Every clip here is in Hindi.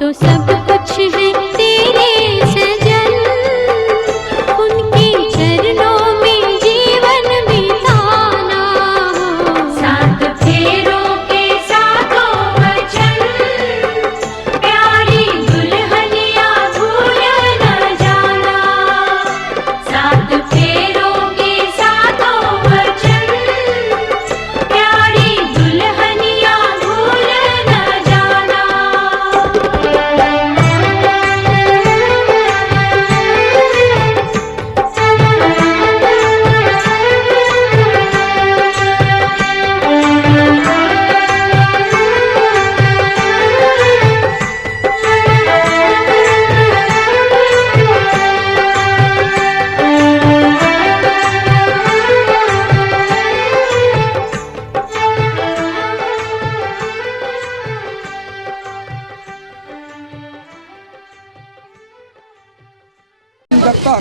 तो सब कुछ है तेरे सजन, उनके चरणों में जीवन बिताना हो। सात फेरों के सातों वचन, प्यारी दुल्हनिया भूल न जाना। सात फेरों के सातों वचन, प्यारी दुल्हनिया भूल न जाना।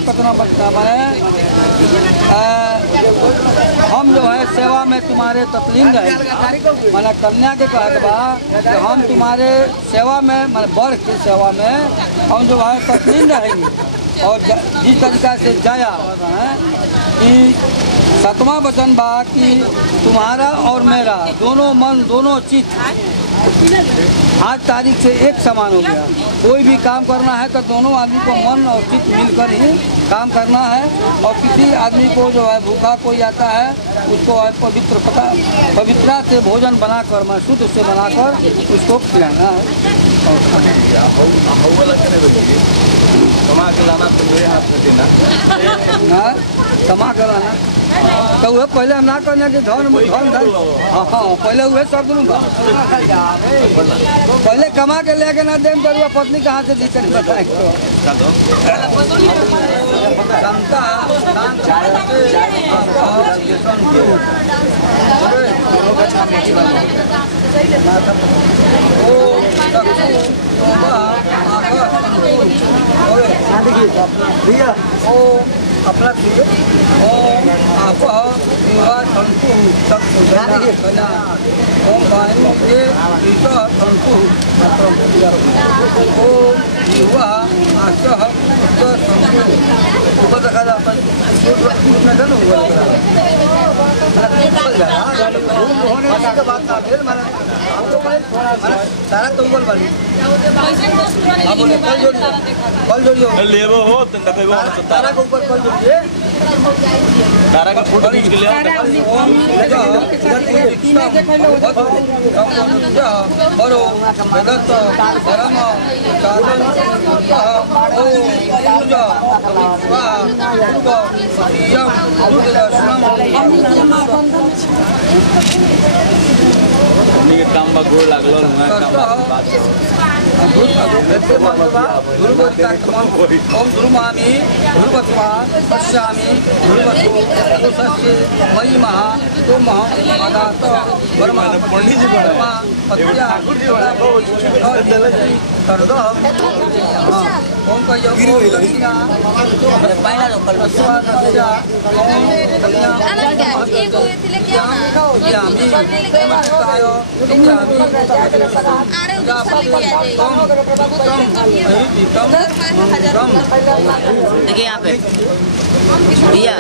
कितना बचना माने हम जो है सेवा में तुम्हारे तस्लीम रहे, माने कन्या के कहा बा कि हम तुम्हारे सेवा में माने वर की सेवा में हम जो है तस्लीम रहेंगे। और जिस तरीका से जाया है कि सातवां वचन बा कि तुम्हारा और मेरा दोनों मन दोनों चित्त आज तारीख से एक समान हो गया। कोई भी काम करना है तो दोनों आदमी को मन और चित्त मिलकर ही काम करना है। और किसी आदमी को जो है भूखा कोई आता है उसको पवित्रता से भोजन बनाकर मैं शुद्ध से बनाकर उसको खिलाना है। कमा के लाना तो मेरे हाथ में देना ना, कमा कर लाना तो वह पहले हम ना करने के धन धन हाँ पहले वह सब दूंगा। पहले कमा के लेके ना दें तो वह पत्नी कहाँ से दी कर बताएंगे भैया ओ अपना ओम आप संतु ओम वायु संतु ओम युवा आश ऊपर देखा जाता सारा तुम वाली कल जोड़ियो तारा के ऊपर कल जोड़िए तारा का फोटो खींच के ले बरो वेदत्त परम साधन काम बा गोड़ लागलो ओम ध्रुमामि ध्रुवत्वा पश्यामि ध्रुवत्व मयि महा तुम अदात वर्मा पंडित जी वर्मा पत्या ओम का योग लक्ष्मीना पाइना लोकल अस्वादस्या ओम कल्याण यामी तायो यामी देखिए यहाँ पे भैया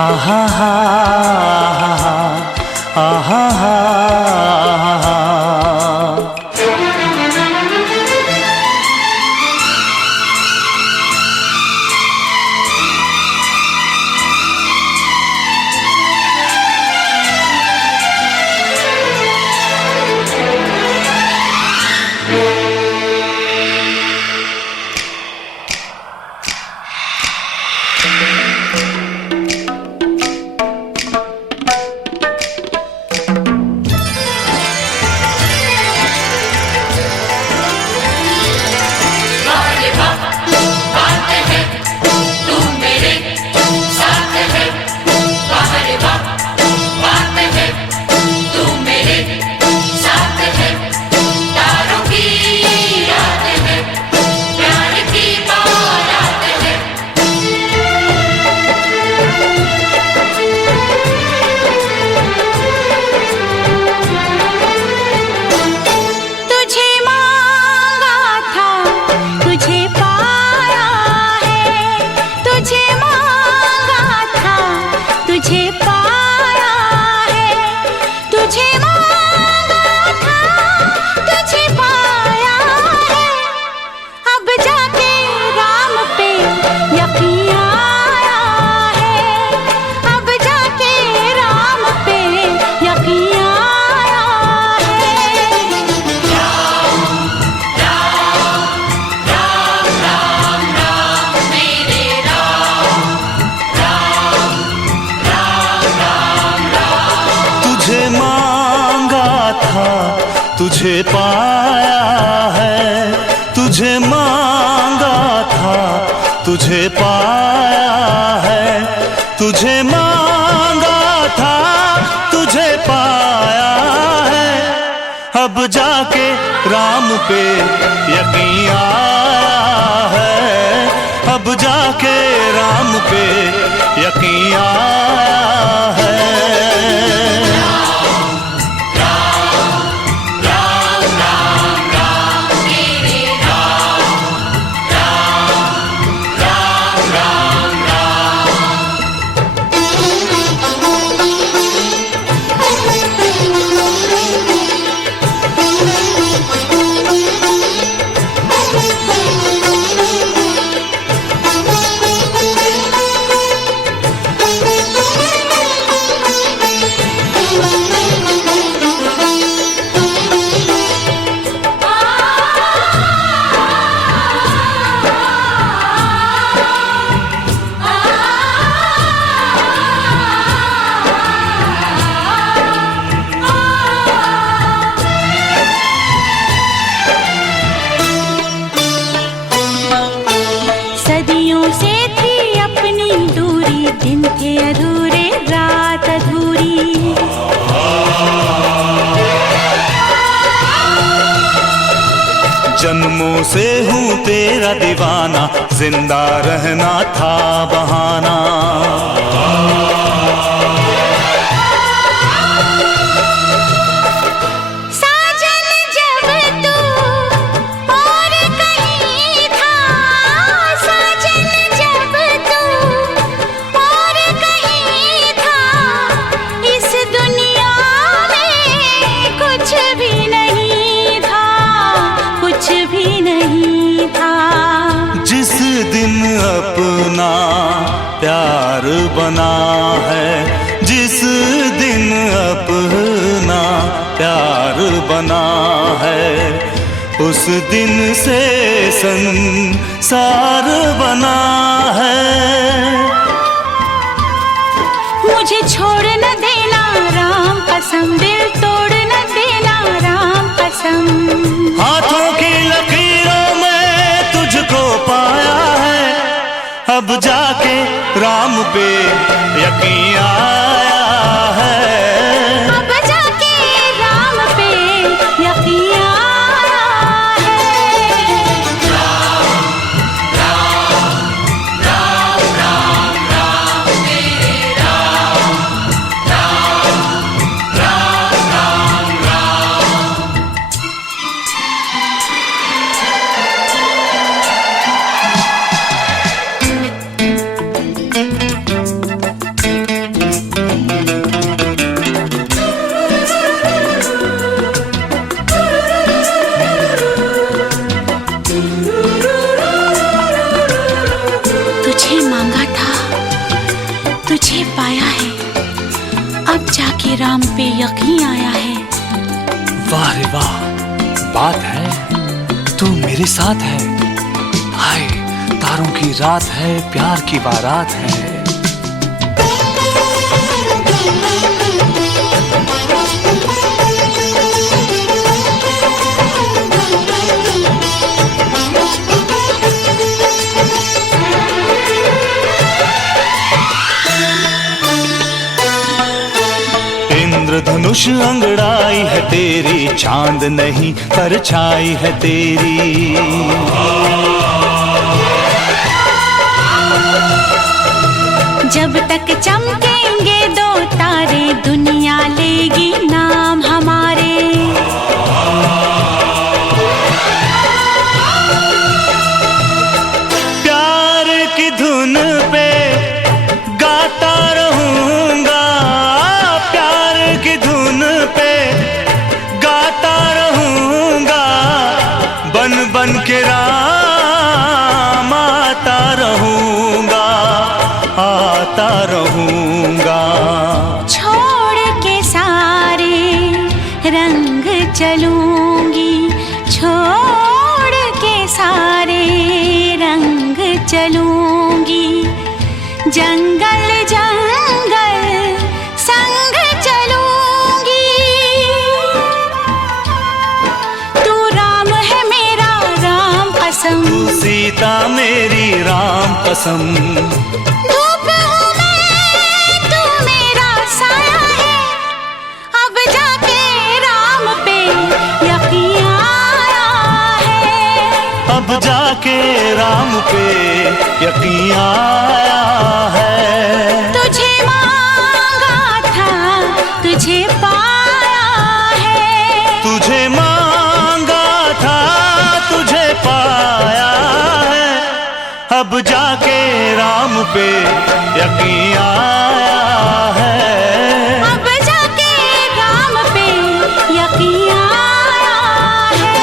आहा हा आहा हा तुझे पाया है, तुझे मांगा था, तुझे पाया है, तुझे मांगा था, तुझे पाया है। अब जाके राम पे यकीन आया है, अब जाके राम पे यकीन आया है। दिन थे अधूरे, रात अधूरी। जन्मों से हूँ तेरा दीवाना, जिंदा रहना था बहाना। अपना प्यार बना है, जिस दिन अपना प्यार बना है, उस दिन से संसार बना है। मुझे छोड़ न देना राम कसम, दिल तोड़ न देना राम कसम। हाथों की लकीरों में तुझको पाया है, अब जाके राम पे यकीन आया है। अब जाके राम पे यकीन आया है। राम राम राम राम राम मेरे राम, राम राम राम राम। तुझे मांगा था, तुझे पाया है, अब जाके राम पे यकीन आया है। वाह रे वाह, बात है तू मेरे साथ है। हाय तारों की रात है, प्यार की बारात है। इंद्रधनुष अंगड़ाई है तेरी, चांद नहीं परछाई है तेरी। जब तक चमकेंगे दो तारे, दुनिया लेगी नाम हमारे। प्यार की धुन पे गाता रहूंगा, प्यार की धुन पे गाता रहूंगा, बन बन के राम आता रहूंगा, आता रहूंगा। छोड़ के सारे रंग चलूंगी, छोड़ के सारे रंग चलूंगी। जंगल जंगल संग चलूंगी। कसम, तू सीता मेरी राम कसम। धूप हूँ मैं, तू मेरा साया है, अब जाके राम पे यकीन आया है। अब जाके राम पे यकीन आया है। तुझे मांगा था, तुझे पाया है। तुझे मांगा था, तुझे पाया है। अब जाके राम पे यकीन आया है। अब जाके राम पे यकीन आया है।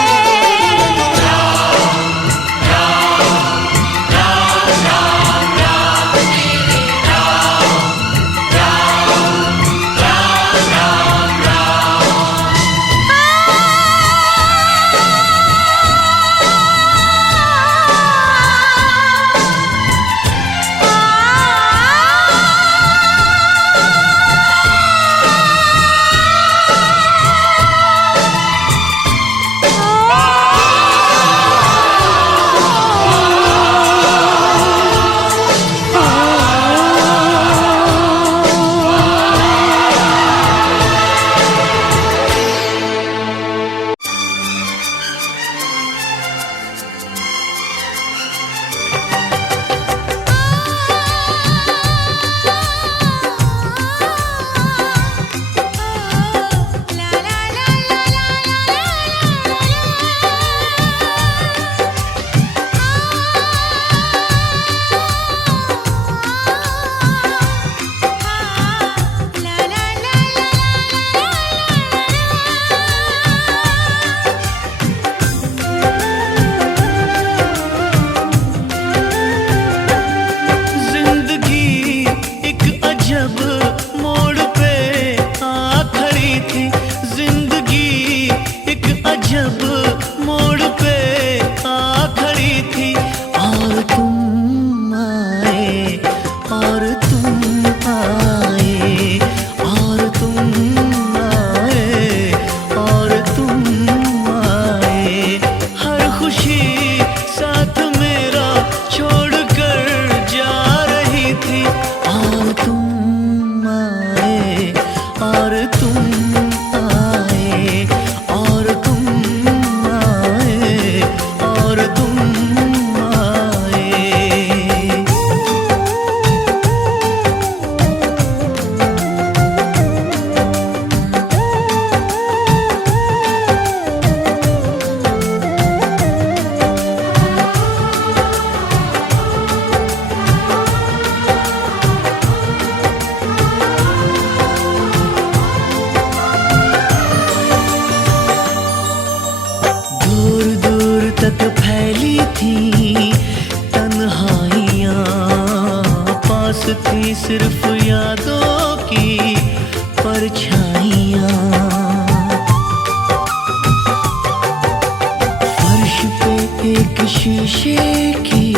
थी सिर्फ यादों की परछाइयाँ। फर्श पे एक शीशे की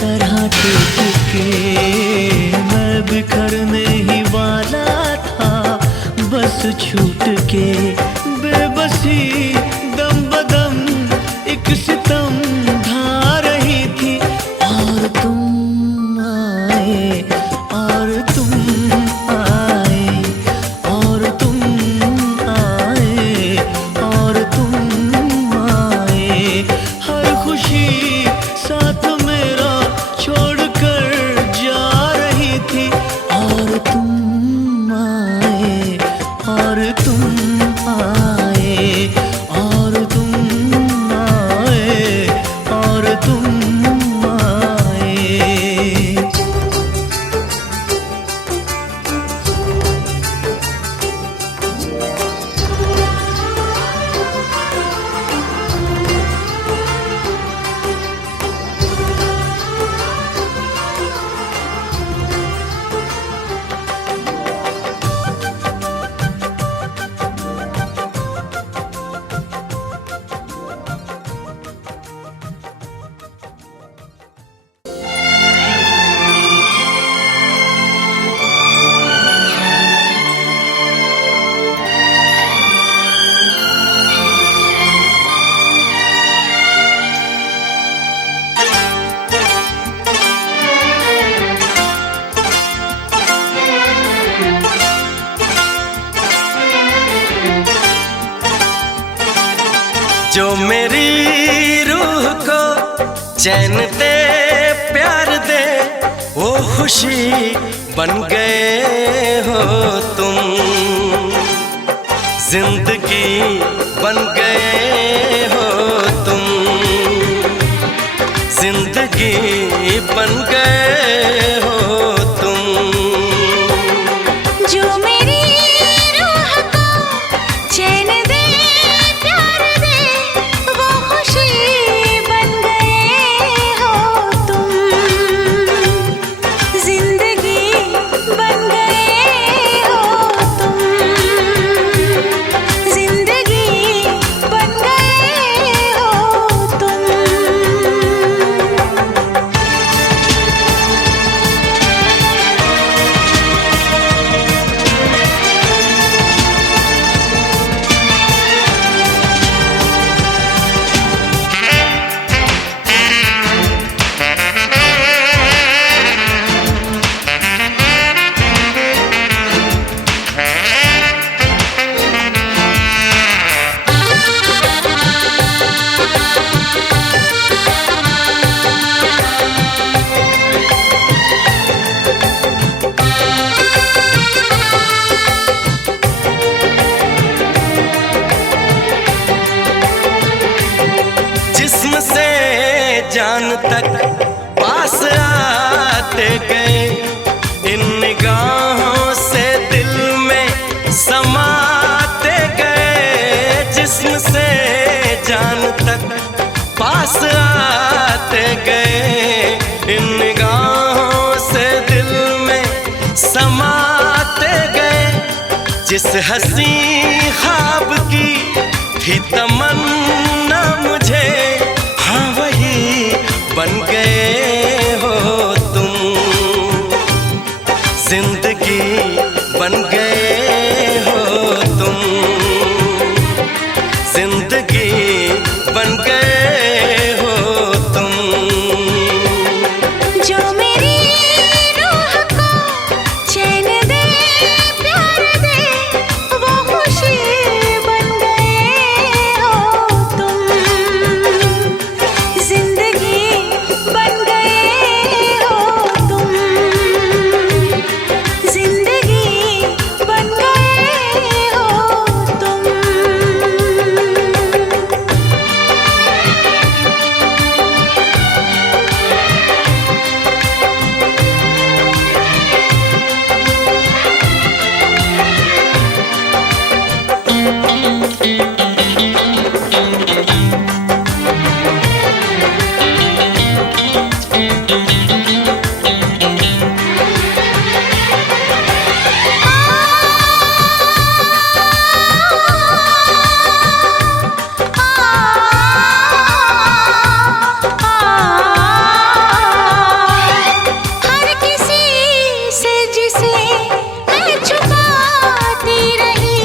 तरह टिक के मैं बिखरने ही वाला था, बस छूट के बेबसी दम बदम एक सितम ढा रही थी। और तुम आए और तुम आए और तुम आए और तुम आए, हर खुशी साथ मेरा छोड़कर जा रही थी। और तुम आए और तुम आए जो मेरी रूह को चैन दे प्यार दे वो खुशी बन गए हो तुम, जिंदगी बन गए हो तुम, जिंदगी बन गए हो तुम। जो मेरी रूह को चैन दे प्यार दे वो खुशी बन गए हो तुम, जिंदगी बन गए हो तुम, जिंदगी बन गए हो तुम। जिस्म से जान तक पास आते गए, इन निगाहों से दिल में समाते गए। जिस्म से जान तक पास आते गए, इन निगाहों से दिल में समाते गए। जिस हंसी ख्वाब की थी तमन्ना मुझे, हाँ वही बन गए हो तुम, जिंदगी बन गए हो तुम, जिंदगी बन गए हो तुम। जो मेरी रूह को चैन दे प्यार दे वो खुशी बन गए हो तुम, जिंदगी बन गए हो तुम, जिंदगी बन गए हो तुम। हर किसी से जिसे मैं छुपाती रही,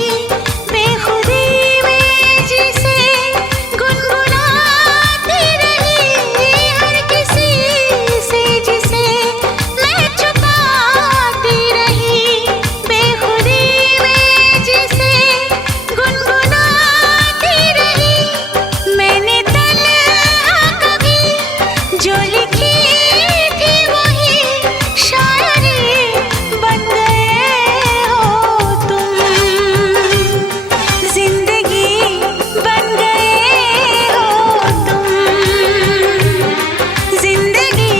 बेखुदी में जिसे गुनगुनाती रही। हर किसी से जिसे मैं छुपाती रही, बेखुदी में जिसे गुनगुनाती रही। मैंने तन्हा कभी जो लिखी थी वही शायरी बन गए हो तुम, जिंदगी बन गए हो तुम, जिंदगी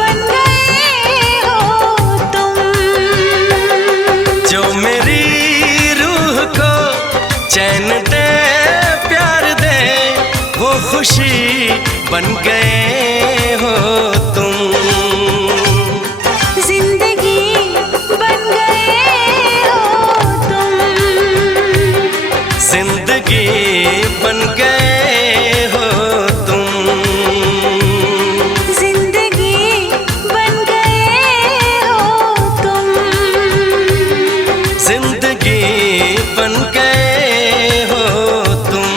बन गए हो तुम। जो मेरी रूह को चैन दे प्यार दे वो खुशी बन गए हो तुम, जिंदगी बन गए हो तुम, जिंदगी बन गए हो तुम, जिंदगी बन गए हो तुम, जिंदगी बन गए हो तुम।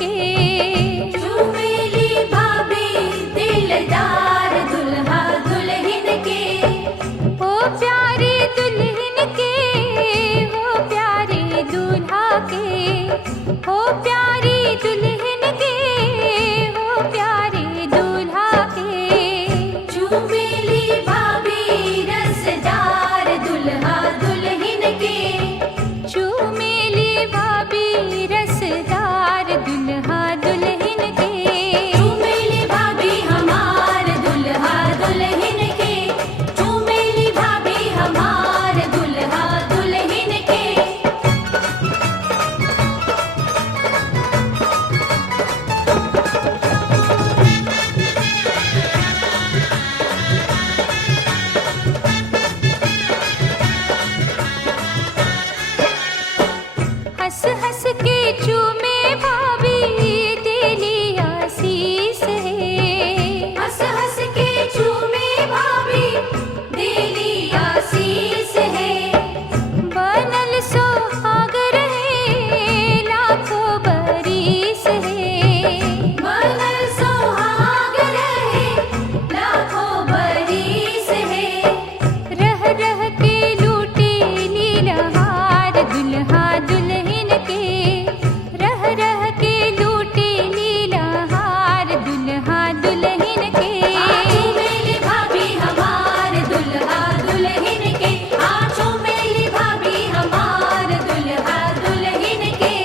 के। झूमेली भाभी दिलदार दुल्हा दुल्हन के, ओ प्यारे दुल्हन के, हो प्यारे दूल्हा के, हो प्यारी दुल्हन के, हो प्यारे दूल्हा के। झूमेली भाभी रसदार दुल्हा दुल्हन के, झूमेली भाभी रसदार दुल्हा दुल्हन के। झूमेली भाभी हमार दुल्हा दुल्हन के, झूमेली भाभी हमार दुल्हा दुल्हन के। हंस हंस के चूमे भाभी तेरी आशीष है। हंस हंस के चूमे भाभी तेरी आशीष है। बनल सुहाग रहे लाखों बरिस है। बनल सुहाग रहे लाखों बरिस है। रह रह के लूटे लीलहार दुल्हा दुल्हन के, रह रह के लूटे लीलहार दुल्हा दुल्हन के। झूमेली भाभी हमार दुल्हा दुल्हन के, झूमेली भाभी हमार दुल्हा दुल्हन के।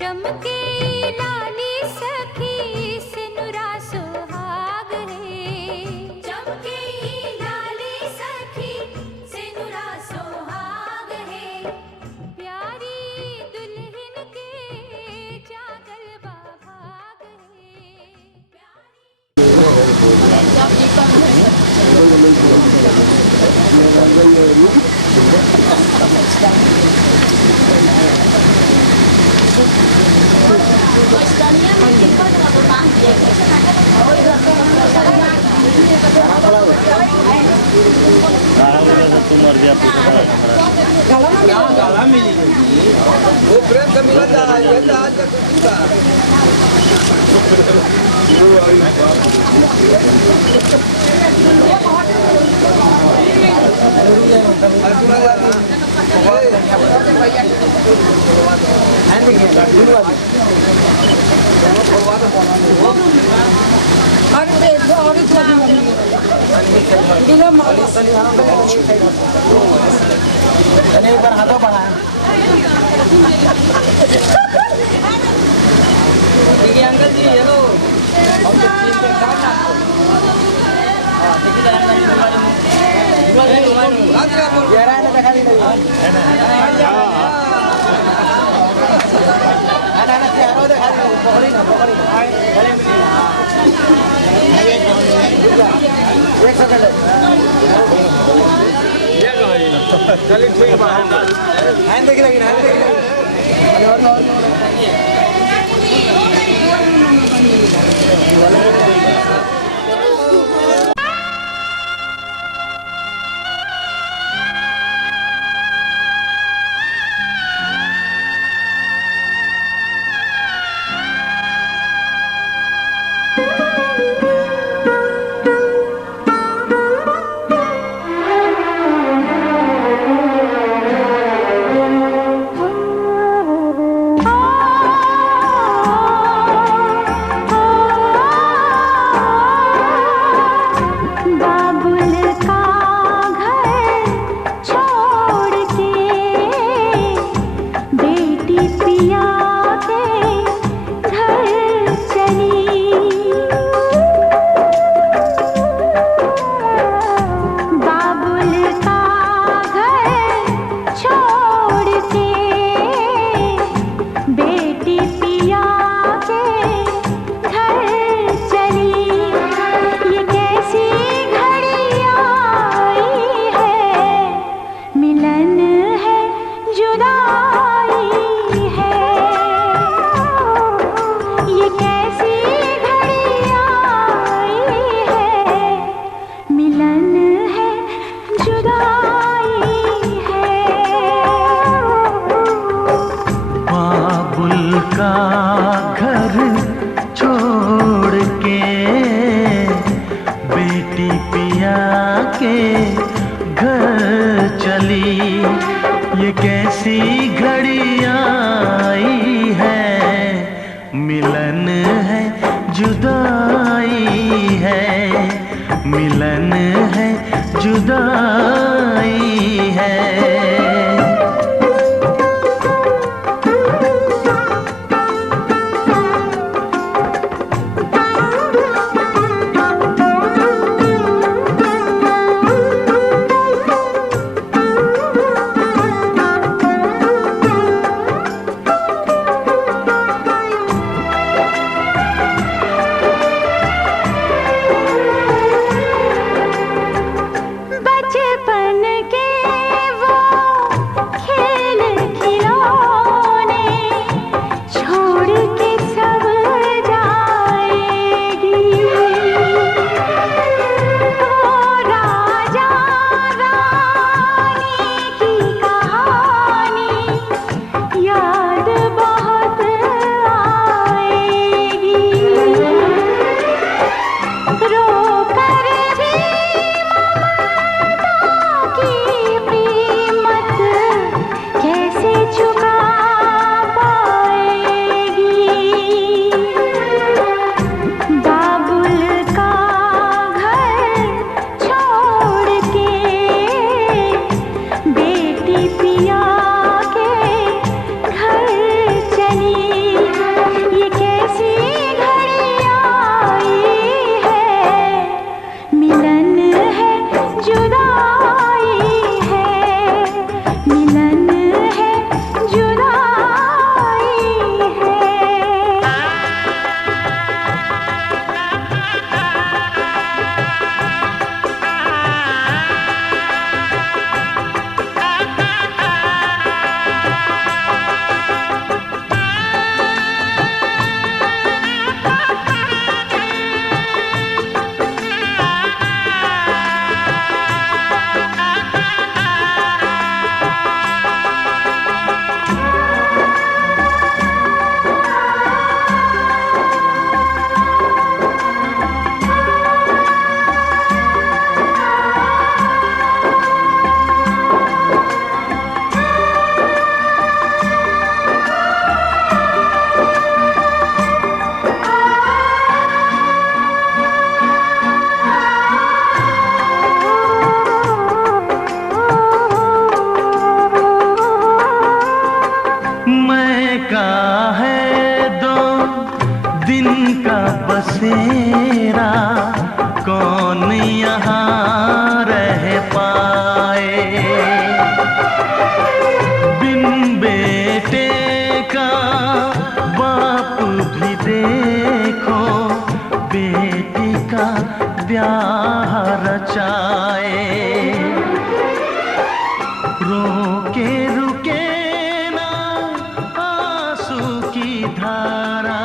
चमके लाली सखी सिनुरा सुहाग है। चमके लाली सखी सिनुरा सुहाग है। प्यारी दुल्हन के जागल बा भाग है। गाला मिली वो प्रेम से मिला जा रहा है, ये जहाज का कुछ का। एक बार हाथों बढ़ा देखिए अंकल जी, ये लो हम तो चीन के काम ना देखिए जरा देखा दी एक सेकंड चलिए ठीक है। हैंड देखिए, लेकिन हैंड देखिए कैसी घड़ी आई है, मिलन है जुदाई है, मिलन है जुदाई है। बसेरा कौन यहाँ रह पाए, बिन बेटे का बाप भी देखो बेटी का ब्याह रचाए। रोके रुके ना आंसू की धारा,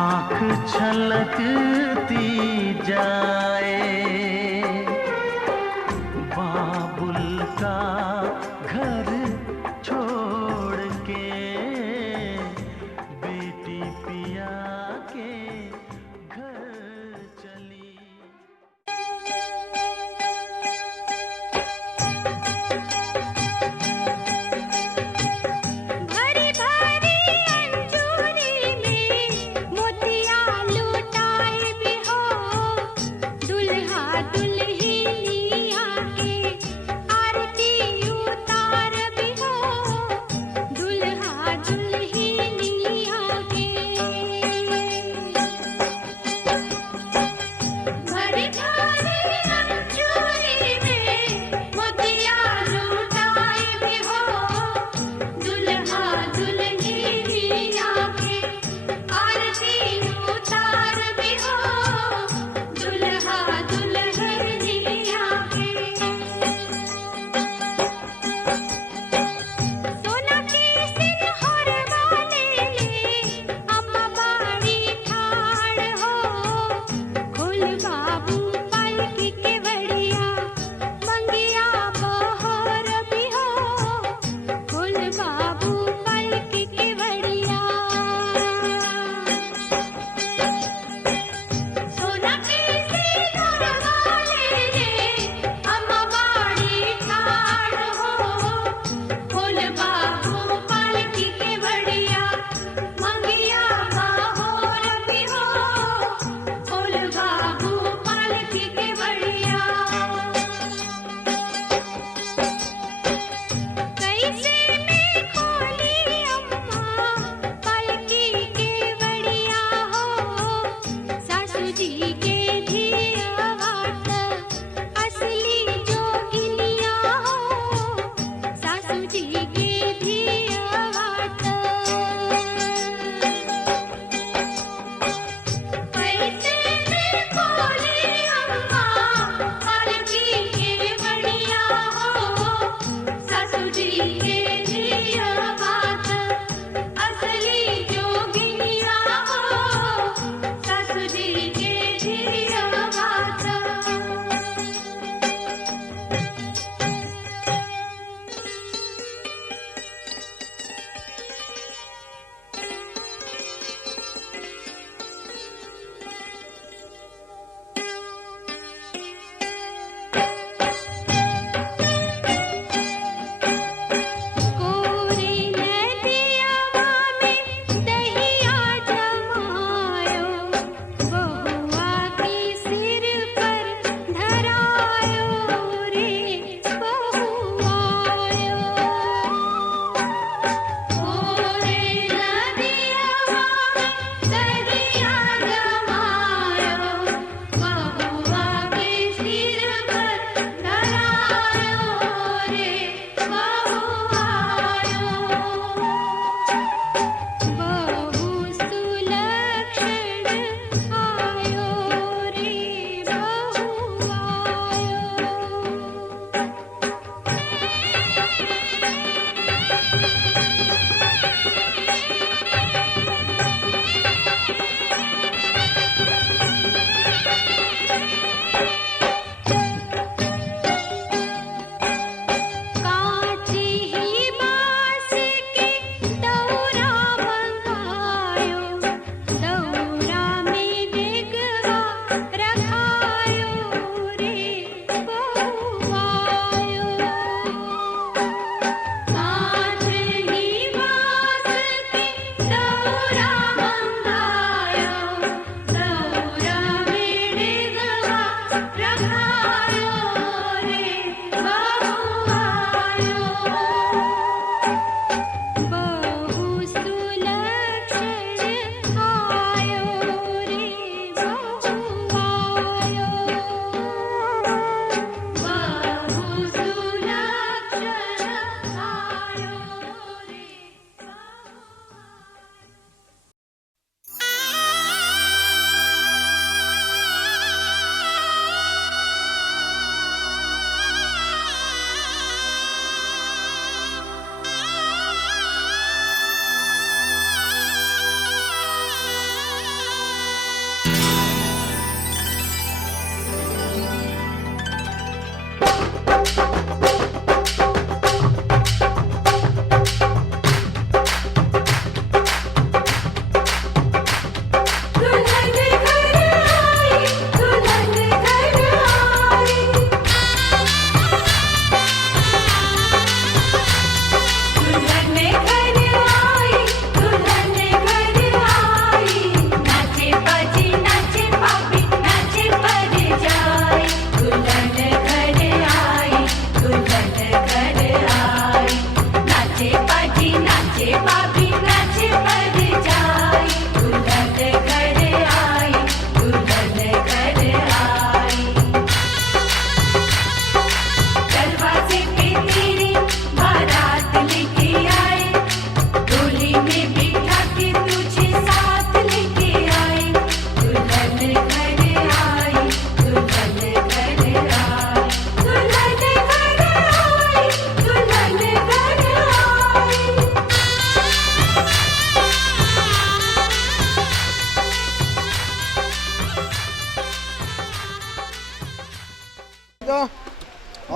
आँख छलकती जाए। बाबुल का घर छोड़ के बेटी पिया के घर चली। भरी भरी अंजूरी में मोतिया लुटाए,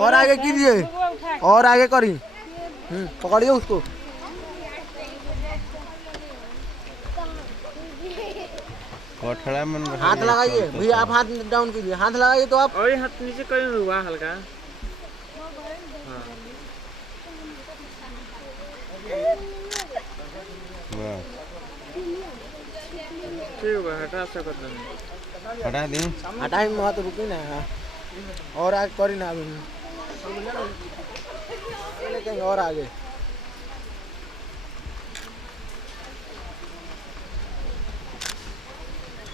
और आगे कीजिए, और आगे करी। पकड़िए उसको। हाथ लगाइए भैया, आप हाथ डाउन कीजिए, हाथ लगाइए तो आप। और ये हाथ नीचे करें हुआ हल्का। ठीक है, हटा सकते हैं। हटा दी, हटा ही मत, रुकी ना। हाँ और आगे करी ना अभी, कहीं और आगे।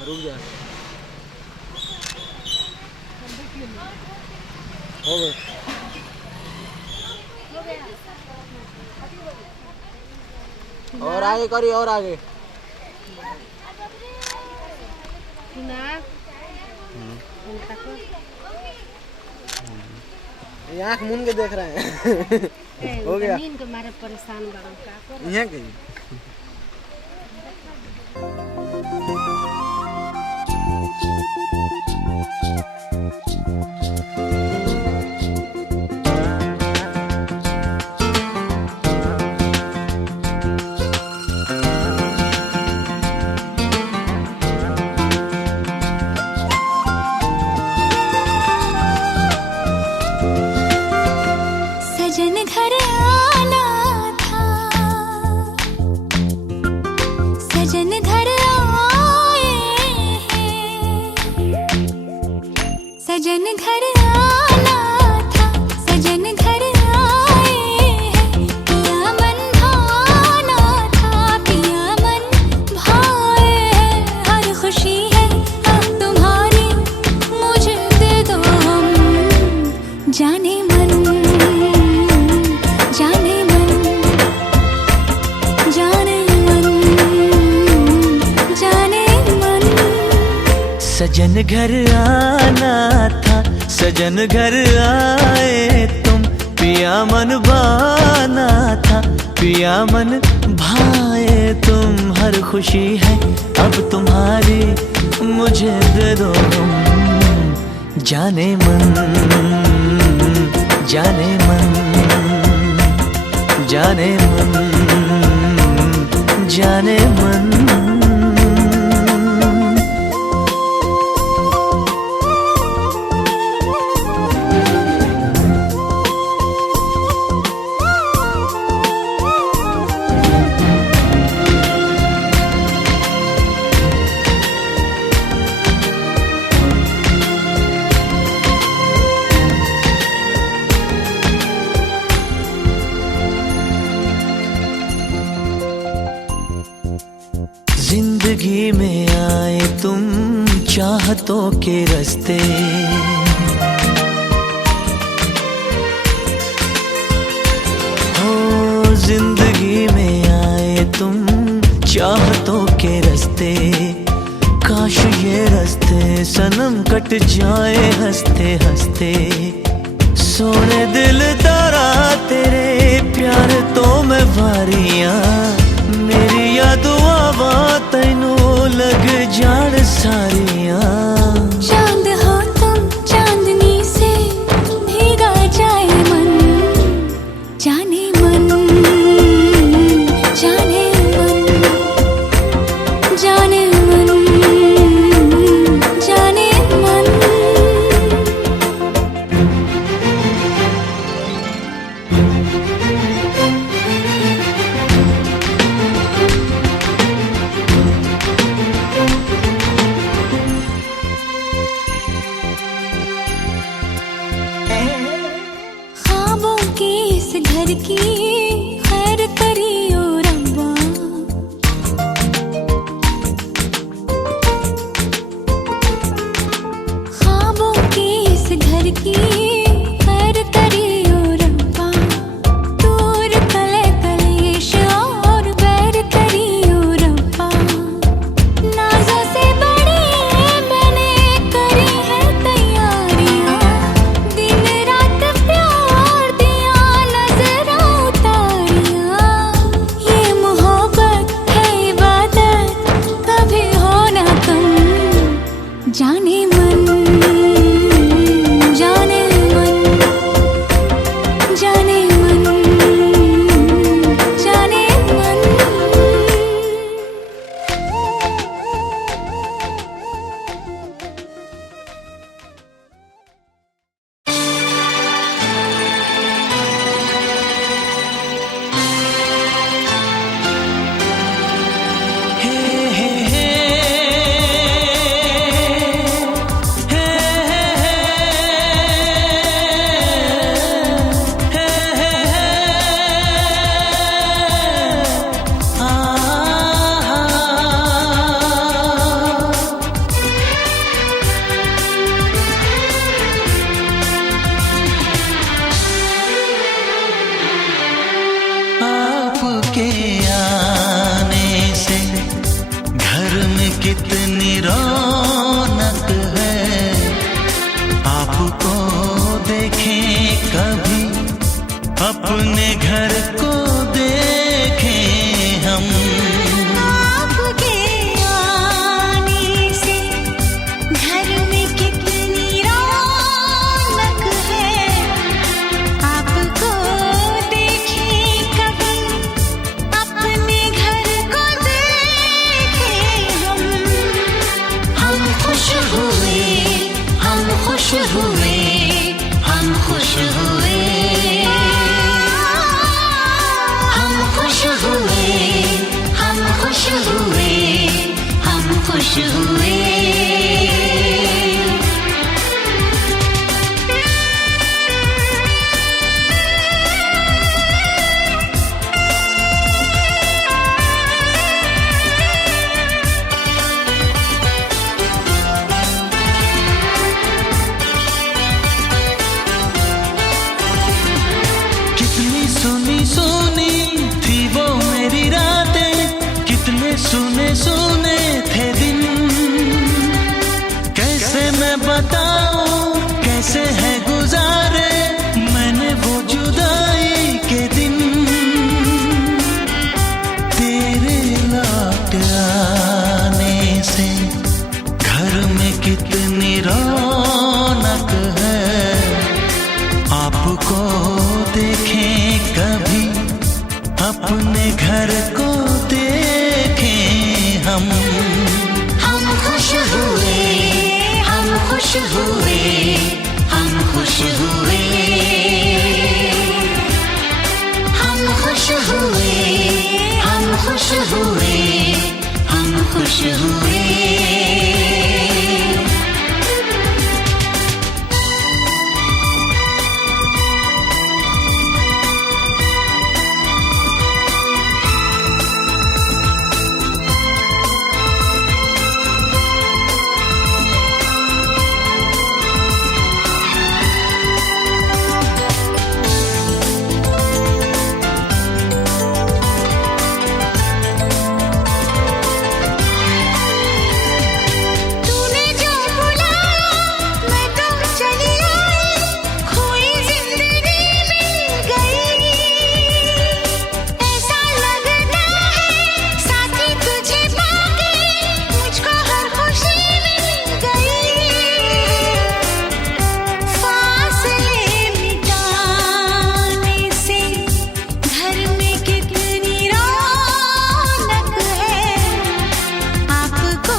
रुक जा, हो गए। और आगे करी, और आगे। ये आँख मूंद के देख रहे हैं। हो गया। मारे परेशान बड़ा यहाँ कहीं सजन घर आना था, सजन घर आए हैं, सजन घर आना था, सजन घर आए हैं, पिया मन भाना था, पिया मन भाए हैं, हर खुशी है अब तुम्हारी, मुझे दे दो हम जाने मन, जाने मन, जाने मन, जाने मन। सजन घर आना था, सजन घर आए तुम, पिया मन बाना था, पिया मन भाए तुम, हर खुशी है अब तुम्हारी, मुझे दे दो तुम जाने मन, जाने मन, जाने मन, जाने मन। जिंदगी में आए तुम चाहतों के रास्ते, हो जिंदगी में आए तुम चाहतों के रास्ते, काश ये रास्ते सनम कट जाए हंसते हंसते, सोने दिल दारा तेरे प्यार तो मैं वारियां, मेरी याद आवा तैनू लग जान सारियां। चांद हो तुम चांदनी से भीगा जाए मन, जाने मन, जाने मन, जाने मन, जाने मन। ख्वाबों के इस घर की खैर करियो रब्बा, ख्वाबों के इस घर की खैर करियो रब्बा, दूर कले कलेश और बैर करियो रब्बा, नाज़ों से बड़ी मैंने करी है तैयारियां, दिन रात प्यार दिया नजरा उतारियां, ये मोहब्बत है इबादत कभी हो ना कम, जाने मन, जाने मन, कितनी रौनक है, आपको देखें कभी, अपने घर को देखें हम। आपके आने से घर में कितनी रौनक है, आपको देखें कभी, अपने घर को देखें हम। हम खुश हुए, हम खुश हुए, हम खुश हुए, हम खुश हुए, हम खुश हुए, हम खुश हुए। कितनी सुनी सुनी थी वो मेरी रातें, कितने सुने सुने थे दिन। कैसे मैं बताऊं कैसे है गुजारे मैंने वो जुदाई के दिन। तेरे लौट आने से घर में कितनी रौनक है, आपको देखें कभी, अपने घर को देखें हम। हम खुश हुए, हम खुश हुए, हम खुश हुए, हम खुश हुए, हम खुश हुए, हम खुश हुए। तूने जो बुलाया मैं तो चली आई, खोई जिंदगी मिल गई। ऐसा लगता है साथी तुझे पाके मुझको हर खुशी मिल गई। फासले मिटाने से घर में कितनी रौनक है, आपको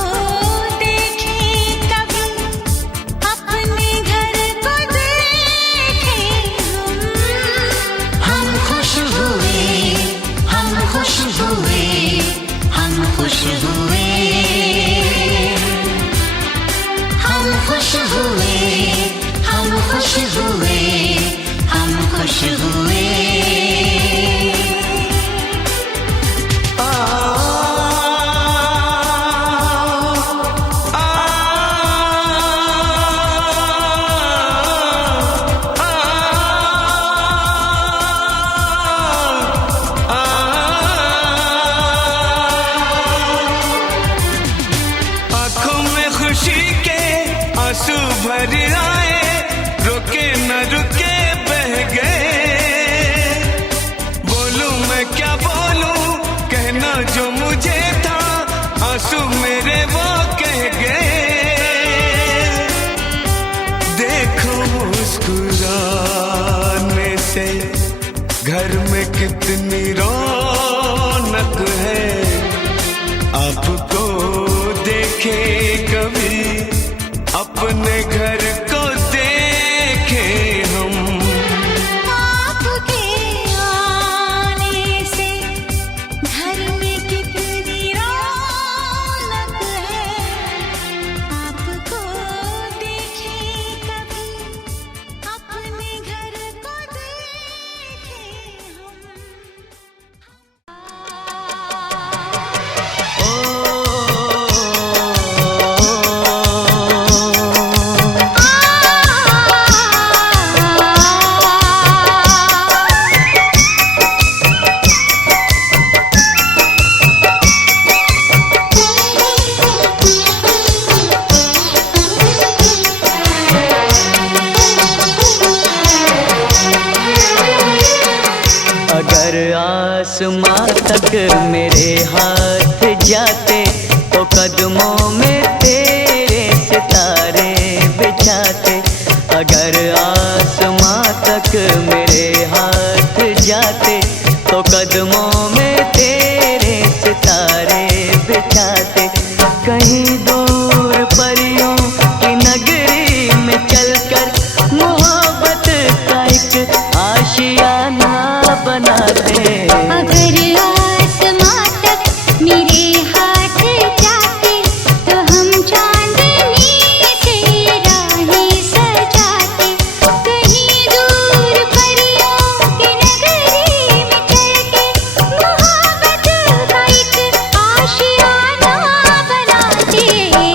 देखें कभी, अपने घर को देखें हम। हम खुश हुए, हम खुश हुए, हम खुश हुए, हम खुश हुए, हम खुश हुए, हम खुश हुए। आंखों में खुशी के आंसू भर आए, रुके न रुके बह गए। बोलूं मैं क्या बोलूं, कहना जो मुझे था, आंसू मेरे वो कह गए। देखो मुस्कुराने से घर में कितनी रौनक है, आपको देखे कभी, अपने घर को देखे हम। आपके आने से घर में कितनी रौनक है, आपको देखें कभी, अपने घर को देखें हम। ओ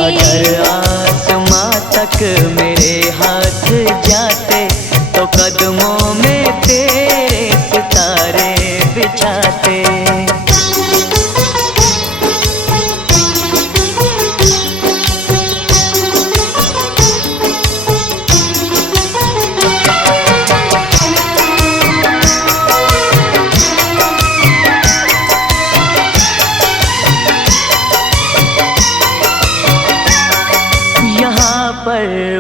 अगर आसमां तक मेरे हाथ जाते तो कदमों में तेरे सितारे बिछाते।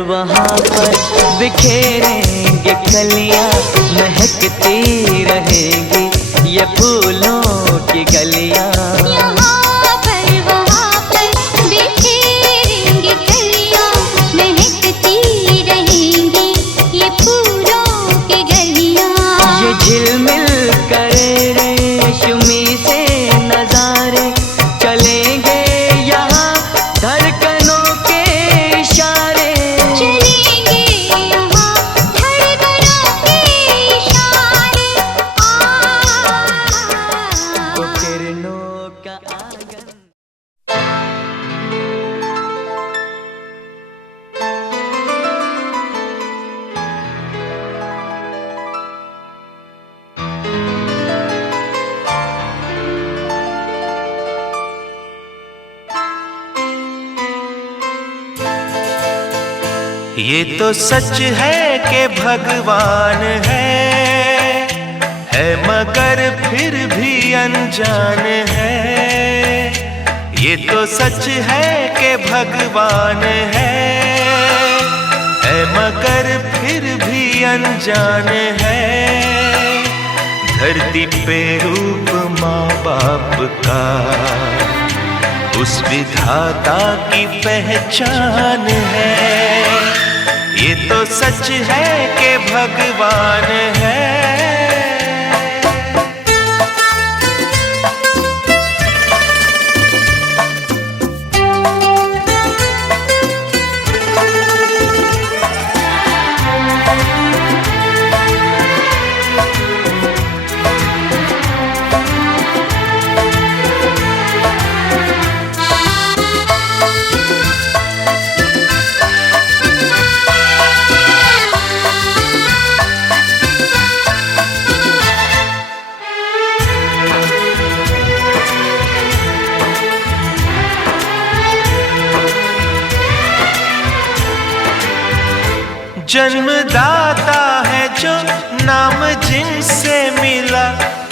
वहाँ पर बिखेरेंगे कलियाँ, महकती रहेंगी ये फूलों की गलियाँ। यहाँ पर वहाँ पर बिखेरेंगे कलियाँ, महकती रहेंगी ये फूलों की गलियाँ। ये झिलमिल करे रेशमी से नजारे, चलेंगे यहाँ धड़कनों के इशारे। ये तो सच है कि भगवान है मगर फिर भी अनजान है। ये तो सच है कि भगवान है मगर फिर भी अनजान है। धरती पे रूप माँ बाप का उस विधाता की पहचान है। ये तो सच है कि भगवान है। जन्मदाता है जो नाम जिनसे मिला,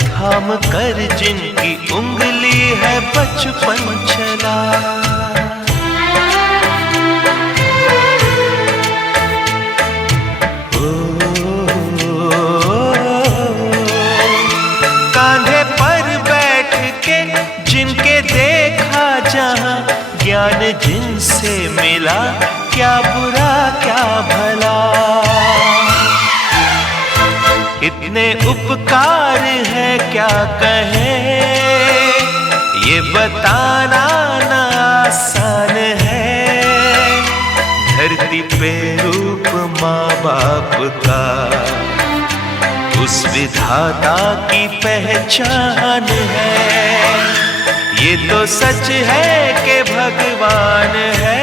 थाम कर जिनकी उंगली है बचपन चला। कांधे पर बैठ के जिनके देखा जहां, ज्ञान जिनसे मिला क्या बुरा क्या भला। इतने उपकार है क्या कहें, ये बताना ना आसान है। धरती पे रूप माँ बाप का उस विधाता की पहचान है। ये तो सच है कि भगवान है।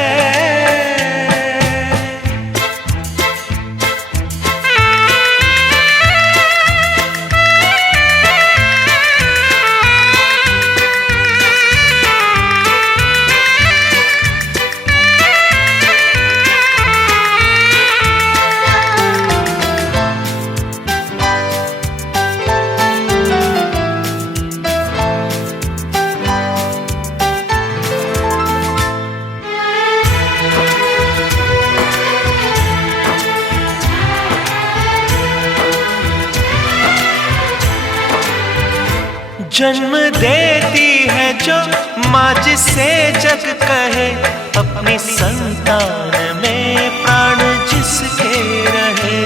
जन्म देती है जो माँ जिसे जग कहे, अपनी संतान में प्राण जिसके रहे।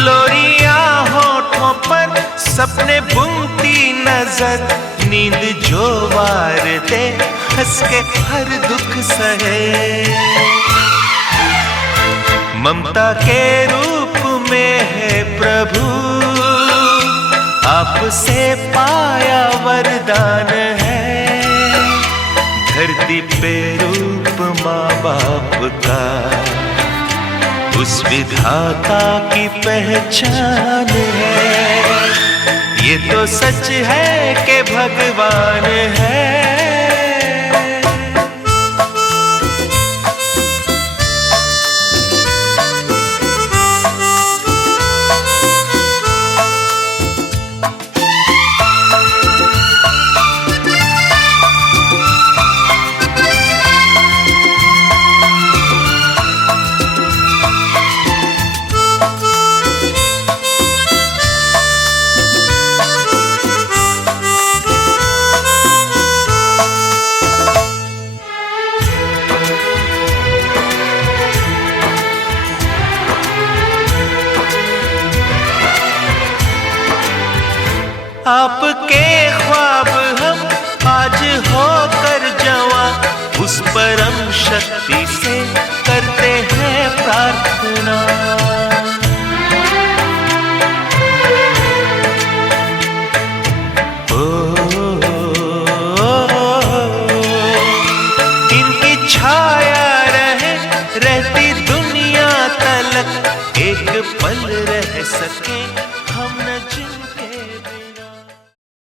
लोरियां होठों पर सपने बुनती नजर, नींद जो वार दे हंस के हर दुख सहे। ममता के रूप में है प्रभु आपसे पाया वरदान है, धरती पे रूप माँ बाप का उस विधाता की पहचान है। ये तो सच है कि भगवान है। आपके ख्वाब हम आज होकर जवां, उस परम शक्ति से करते हैं प्रार्थना। इनकी छाया रहती दुनिया तलक, एक पल रह सके